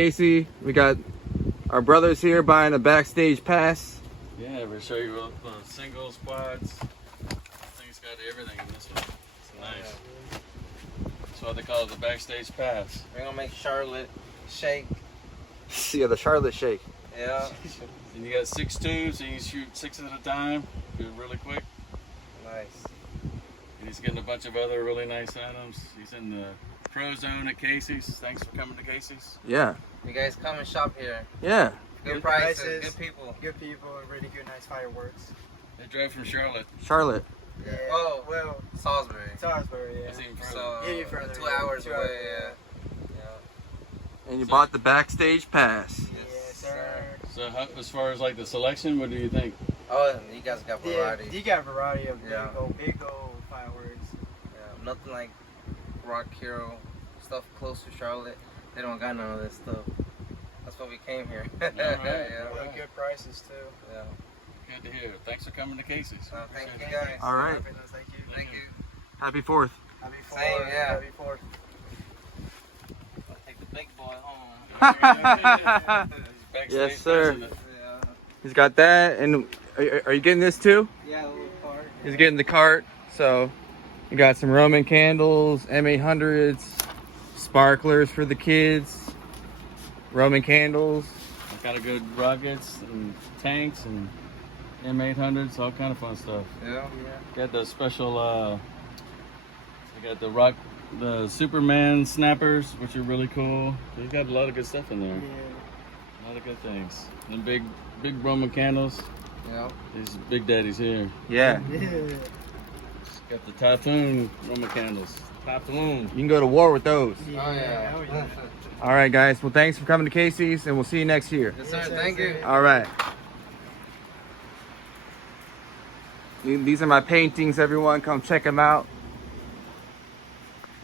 Casey. We got our brothers here buying a backstage pass. Yeah, we'll show you the singles, quads. I think it's got everything in this one. It's nice. That's why they call it the backstage pass. We're gonna make Charlotte shake. Yeah, the Charlotte Shake. Yeah. And you got 6 tubes, so you can shoot 6 at a time. Do it really quick. Nice. And he's getting a bunch of other really nice items. He's in the Pro Zone at Casey's. Thanks for coming to Casey's. Yeah. You guys come and shop here. Yeah. Good prices, good people. Good people, and really good, nice fireworks. They drive from Charlotte. Charlotte. Yeah. Oh, well, Salisbury. Salisbury, yeah. That's even further. So, Yeah, you're further, 2 yeah. hours 2 away, hours, yeah. And you bought the backstage pass. Yes, sir. So as far as like the selection, what do you think? Oh, you guys got Yeah, variety. you got a variety of Yeah. big old fireworks. Yeah, nothing like Rock Hero stuff close to Charlotte. They don't got none of this stuff. That's why we came here. All right. Yeah. Really good prices too. Yeah. Good to hear. Thanks for coming to Casey's. Thank Appreciate you it. guys. All right. Thank you. Thank you. Happy 4th. Happy Same, 4th. yeah. Happy 4th. I'll take the big boy home. Backstage Yes, sir. president. Yeah. He's got that. And are you getting this too? Yeah, a little cart. He's getting the cart. So you got some Roman candles, M800s, sparklers for the kids, Roman candles. Got a good rockets and tanks and M800s, all kind of fun stuff. Yeah. Got the special, we got the Superman snappers, which are really cool. So he's got a lot of good stuff in there. Yeah. A lot of good things. And big Roman candles. Yeah. These big daddies here. Yeah. Yeah. Got the Typhoon Roman candles. Typhoon. You can go to war with those. Oh, yeah. Oh, yeah. All right, guys. Well, thanks for coming to Casey's, and we'll see you next year. Yes, sir. Thank you. All right. These are my paintings, everyone. Come check them out.